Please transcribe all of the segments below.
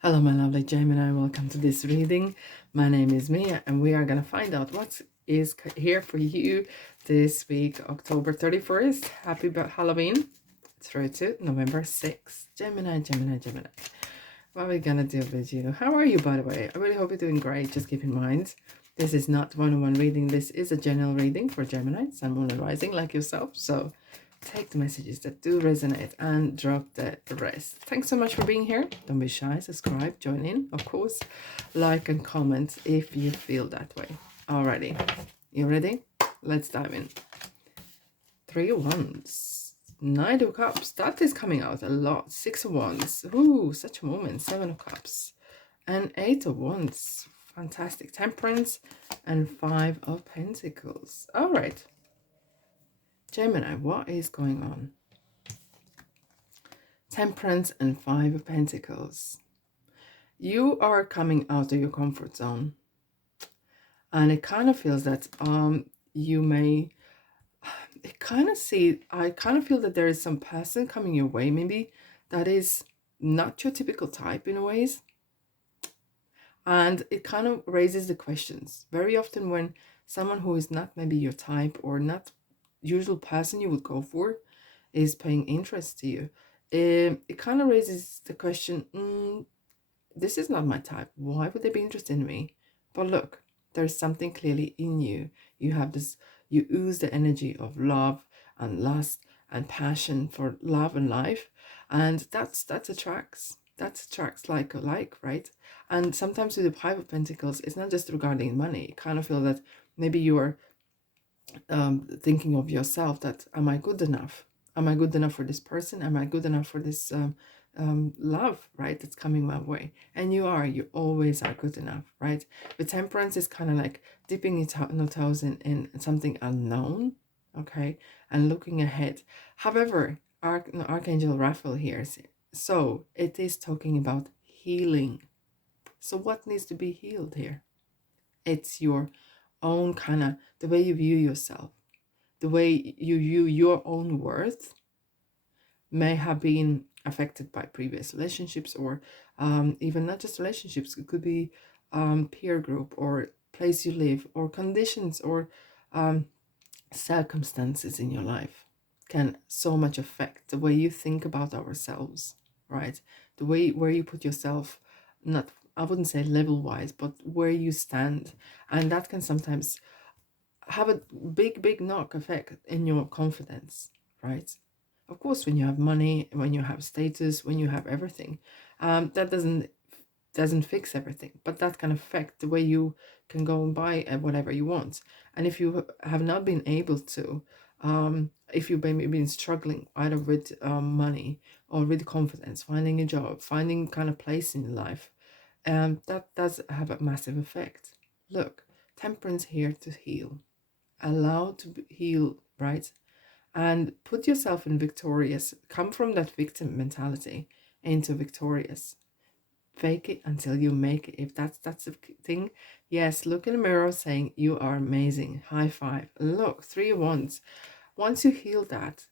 Hello, my lovely Gemini. Welcome to this reading. My name is Mia, and we are going to find out what is here for you this week, October 31st. Happy Halloween through to November 6th. Gemini, Gemini, Gemini. What are we going to do with you? How are you, by the way? I really hope you're doing great. Just keep in mind, this is not one-on-one reading. This is a general reading for Gemini, Sun, Moon, and Rising like yourself. So take the messages that do resonate and drop the rest. Thanks so much for being here. Don't be shy. Subscribe, join in, of course. Like and comment if you feel that way. Alrighty. You ready? Let's dive in. 3 of Wands. 9 of Cups. That is coming out a lot. 6 of Wands. Ooh, such a moment. 7 of Cups. And 8 of Wands. Fantastic. Temperance. And 5 of Pentacles. Alright. Gemini, what is going on? Temperance and 5 of Pentacles. You are coming out of your comfort zone. And it kind of feels that you may... I kind of feel that there is some person coming your way, maybe, that is not your typical type in ways. And it kind of raises the questions. Very often when someone who is not maybe your type or not usual person you would go for is paying interest to you, it kind of raises the question, this is not my type. Why would they be interested in me? But look, there's something clearly in you. You have this, you ooze the energy of love and lust and passion for love and life. And that attracts like a like, right? And sometimes with the 5 of Pentacles, it's not just regarding money. You kind of feel that maybe you are thinking of yourself that, am I good enough? Am I good enough for this person? Am I good enough for this love, right? That's coming my way. And you always are good enough, right? But temperance is kind of like dipping its toes in something unknown, okay? And looking ahead. However, Archangel Raphael here, so it is talking about healing. So what needs to be healed here? It's your own kind of, the way you view yourself, the way you view your own worth may have been affected by previous relationships, or even not just relationships. It could be peer group or place you live or conditions or circumstances in your life can so much affect the way you think about ourselves, right? The way where you put yourself, not, I wouldn't say level wise, but where you stand. And that can sometimes have a big knock effect in your confidence, right? Of course, when you have money, when you have status, when you have everything, that doesn't fix everything, but that can affect the way you can go and buy whatever you want. And if you have not been able to, if you've been struggling either with money or with confidence, finding a job, finding kind of place in life, that does have a massive effect. Look, temperance here to heal. Allow to heal, right? And put yourself in victorious. Come from that victim mentality into victorious. Fake it until you make it. If that's the thing, yes, look in the mirror saying you are amazing. High five. Look, 3 of Wands. Once you heal that,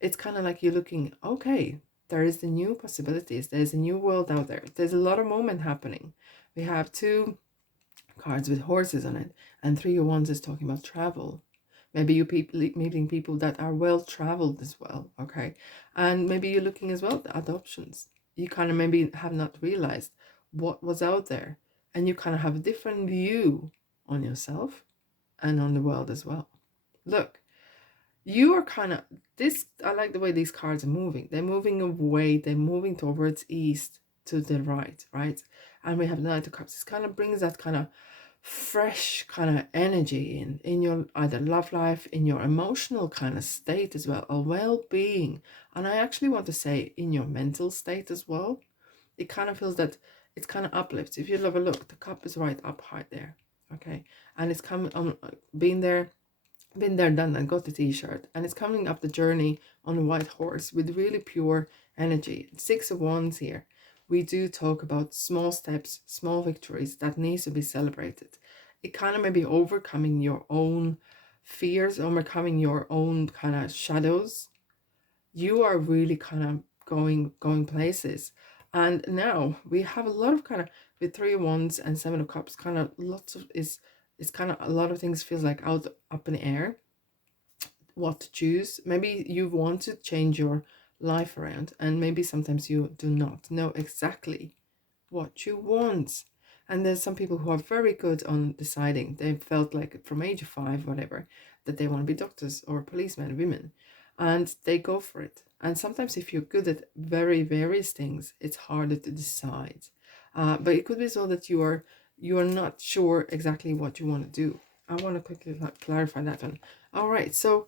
it's kind of like you're looking, okay, there is the new possibilities. There's a new world out there. There's a lot of movement happening. We have 2 cards with horses on it, and 3 of Wands is talking about travel. Maybe you meeting people that are well traveled as well, okay? And maybe you're looking as well at options. You kind of maybe have not realized what was out there, and you kind of have a different view on yourself and on the world as well. Look, you are kind of this. I like the way these cards are moving. They're moving away. They're moving towards east to the right, right? And we have the Knight of Cups. This kind of brings that kind of fresh kind of energy in your either love life, in your emotional kind of state as well, a well-being. And I actually want to say in your mental state as well. It kind of feels that it's kind of uplifts. If you have a look, the cup is right up high there, okay? And it's coming on, been there, done that, got the t-shirt, and it's coming up the journey on a white horse with really pure energy. 6 of Wands here. We do talk about small steps, small victories that needs to be celebrated. It kind of may be overcoming your own fears, overcoming your own kind of shadows. You are really kind of going places. And now we have a lot of kind of, with Three of Wands and Seven of Cups, kind of lots of is kind of a lot of things feels like out up in the air, what to choose. Maybe you want to change your life around, and maybe sometimes you do not know exactly what you want. And there's some people who are very good on deciding. They felt like from age of 5, whatever, that they want to be doctors or policemen, women, and they go for it. And sometimes if you're good at very various things, it's harder to decide. But it could be so that you are not sure exactly what you want to do. I want to quickly clarify that one. All right, so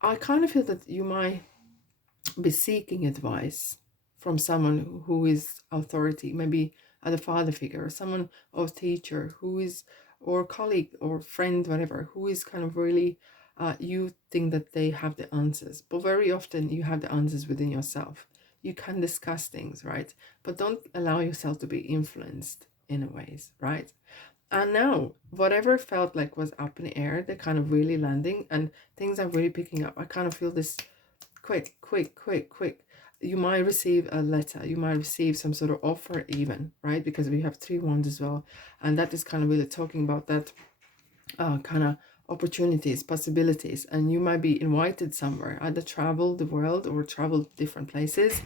I kind of feel that you might be seeking advice from someone who is authority, maybe a father figure, or someone or teacher who is, or colleague or friend, whatever, who is kind of really, you think that they have the answers, but very often you have the answers within yourself. You can discuss things, right? But don't allow yourself to be influenced in a ways, right? And now, whatever felt like was up in the air, they're kind of really landing, and things are really picking up. I kind of feel this quick, quick, quick, quick. You might receive a letter, you might receive some sort of offer, even, right? Because we have Three Wands as well, and that is kind of really talking about that kind of opportunities, possibilities, and you might be invited somewhere, either travel the world or travel different places.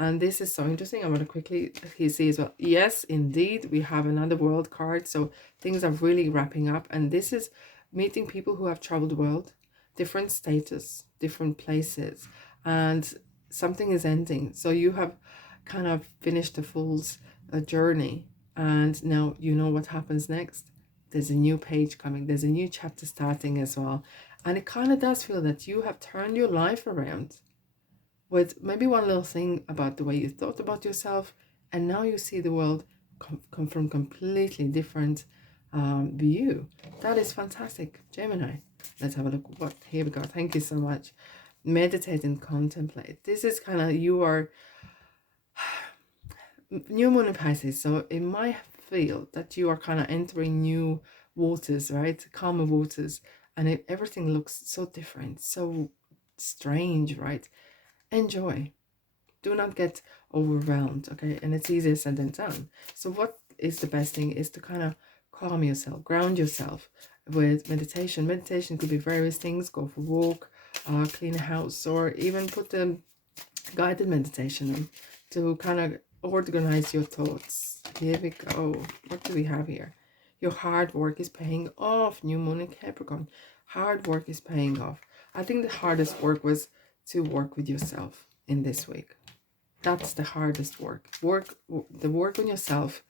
And this is so interesting. I want to quickly see as well. Yes, indeed, we have another world card. So things are really wrapping up. And this is meeting people who have traveled the world, different status, different places. And something is ending. So you have kind of finished the fool's journey. And now you know what happens next. There's a new page coming. There's a new chapter starting as well. And it kind of does feel that you have turned your life around with maybe one little thing about the way you thought about yourself, and now you see the world come from completely different view. That is fantastic, Gemini. Let's have a look. What, here we go. Thank you so much. Meditate and contemplate. This is kind of, you are new moon in Pisces, so it might feel that you are kind of entering new waters, right? Calmer waters, and everything looks so different, so strange, right? Enjoy. Do not get overwhelmed, okay? And it's easier said than done. So what is the best thing is to kind of calm yourself, ground yourself with meditation. Meditation could be various things. Go for a walk, clean a house, or even put the guided meditation on to kind of organize your thoughts. Here we go. What do we have here? Your hard work is paying off. New moon in Capricorn. Hard work is paying off. I think the hardest work was to work with yourself in this week. That's the hardest work. The work on yourself.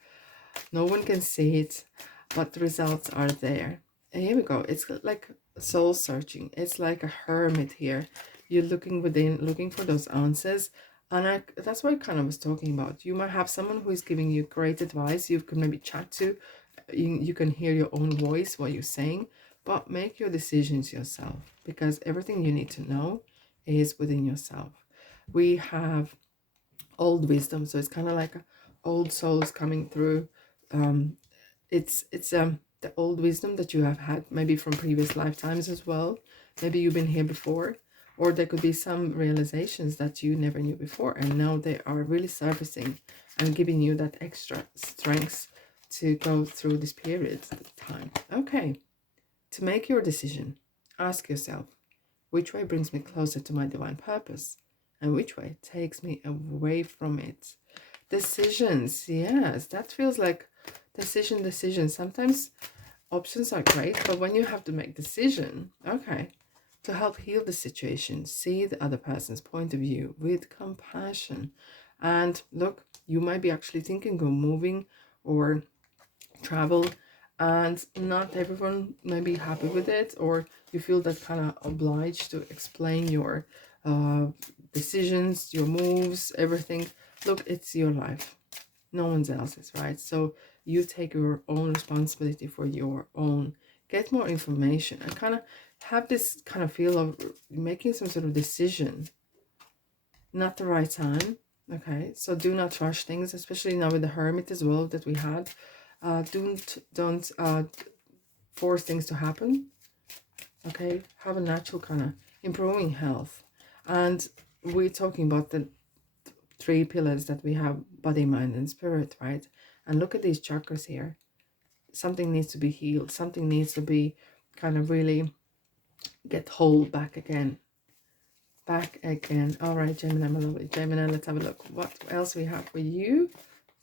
No one can see it, but the results are there. And here we go. It's like soul searching. It's like a hermit here. You're looking within, looking for those answers. And that's what I kind of was talking about. You might have someone who is giving you great advice. You can maybe chat to. You can hear your own voice, what you're saying. But make your decisions yourself, because everything you need to know is within yourself. We have old wisdom, so it's kind of like old souls coming through. It's the old wisdom that you have had maybe from previous lifetimes as well. Maybe you've been here before, or there could be some realizations that you never knew before, and now they are really surfacing and giving you that extra strength to go through this period of time. Okay, to make your decision, ask yourself, which way brings me closer to my divine purpose, and which way takes me away from it? Decisions, yes, that feels like decision. Sometimes options are great, but when you have to make decision, okay, to help heal the situation, see the other person's point of view with compassion. And look, you might be actually thinking of moving or travel, and not everyone may be happy with it, or you feel that kind of obliged to explain your decisions, your moves, everything. Look, it's your life, no one's else's, right? So you take your own responsibility for your own. Get more information and kind of have this kind of feel of making some sort of decision. Not the right time. Okay, so do not rush things, especially now with the hermit as well that we had. Don't force things to happen. Okay, have a natural kind of improving health. And we're talking about the three pillars that we have body, mind, and spirit, right? And look at these chakras here. Something needs to be healed. Something needs to be kind of really get whole back again. Back again. All right, Gemini, my lovely Gemini, let's have a look. What else we have for you?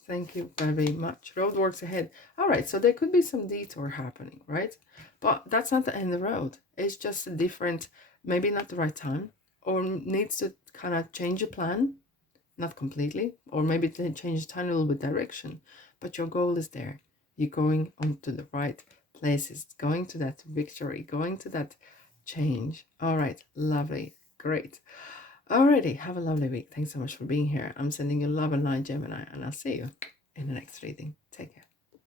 Thank you very much. Road works ahead. All right, so there could be some detour happening, right? But that's not the end of the road. It's just a different, maybe not the right time, or needs to kind of change your plan, not completely, or maybe to change the time a little bit direction. But your goal is there. You're going on to the right places, going to that victory, going to that change. All right, lovely, great. Alrighty, have a lovely week. Thanks so much for being here. I'm sending you love and light, Gemini, and I'll see you in the next reading. Take care.